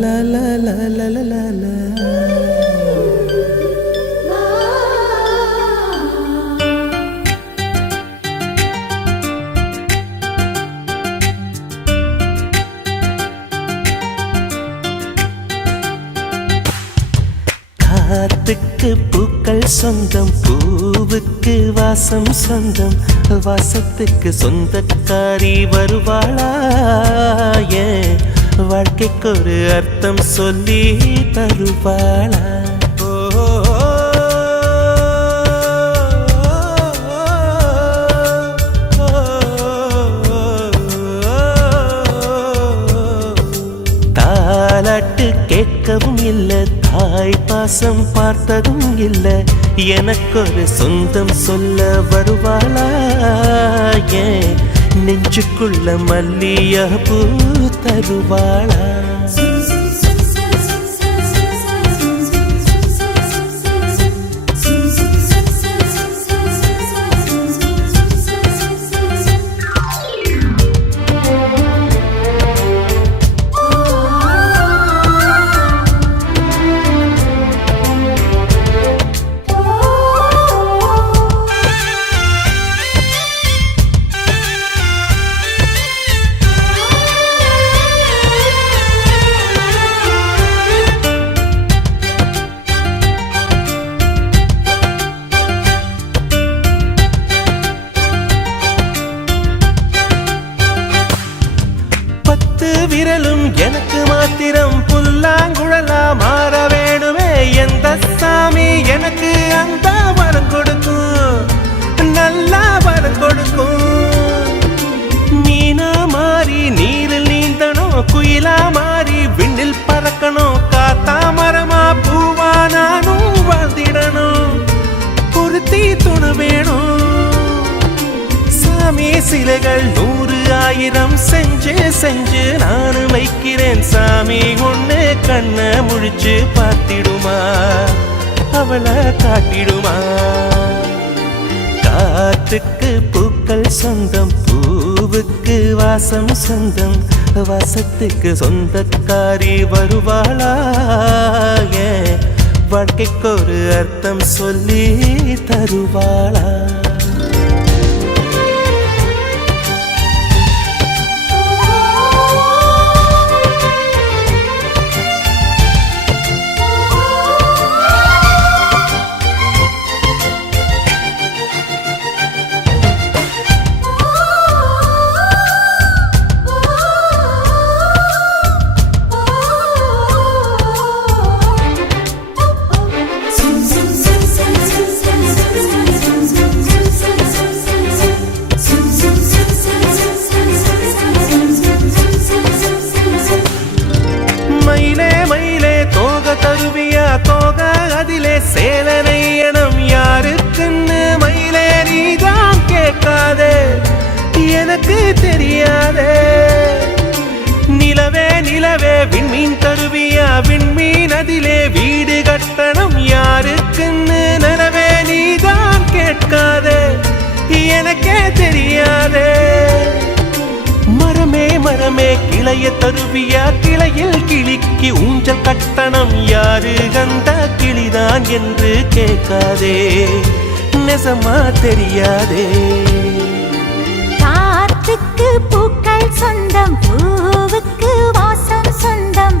La la la la la la la. காத்துக்கு பூக்கள் சொந்தம், பூவுக்கு வாசம் சொந்தம், வாசத்துக்கு சொந்தக்காரி வருவாளா? ஏன் வாழ்க்கைக்கு ஒரு அர்த்தம் சொல்லி தருவாளா? தாலாட்டு கேட்கவும் இல்லை, தாய் பாசம் பார்த்ததும் இல்லை, எனக்கொரு சொந்தம் சொல்ல வருவாளா? ஏன் நெஞ்சுக்குள்ள மல்லிய பூ தருவாளா? விரலும் எனக்கு மாத்திரம் புல்லாங்குழலா மாற வேணுமே. எந்த சாமி எனக்கு அந்த வரம் கொடுக்கும், நல்லா வரம் கொடுக்கும். மீனா மாறி நீரில் நீந்தணும், குயிலா மாறி விண்ணில் பறக்கணும், காத்தா மரமா பூவா நானும் வாழ்ந்திடணும். பொருத்தி துணு வேணும் சாமி, சிலைகள் 100 1000 செஞ்சு செஞ்சு நானு வைக்கிறேன் சாமி. ஒண்ணு கண்ண முழிச்சு பார்த்திடுமா, அவளை காட்டிடுமா? காத்துக்கு பூக்கள் சொந்தம், பூவுக்கு வாசம் சொந்தம், வாசத்துக்கு சொந்தக்காரி வருவாளா? ஏன் வாழ்க்கைக்கு ஒரு அர்த்தம் சொல்லி தருவாளா? தோக அதிலே சேலனை எனம் யாருக்குன்னு மயிலே நீதான் கேட்காதே, எனக்கு தெரியாதே. நிலவே நிலவே விண்மீன் தருவியா, விண்மீன் அதிலே வீடு கட்டணம் யாருக்குன்னு நனவே நீதான் கேட்காதே, எனக்கே தெரியாதே. மரமே மரமே கிளைய தருவியா, கிளையில் கிளிக்கு ஊஞ்சல் கட்டணம் யாரு அந்த கிளிதான் என்று கேட்காதே, நெசமா தெரியாதே. காத்துக்கு பூக்கள் சொந்தம், பூவுக்கு வாசம் சொந்தம்,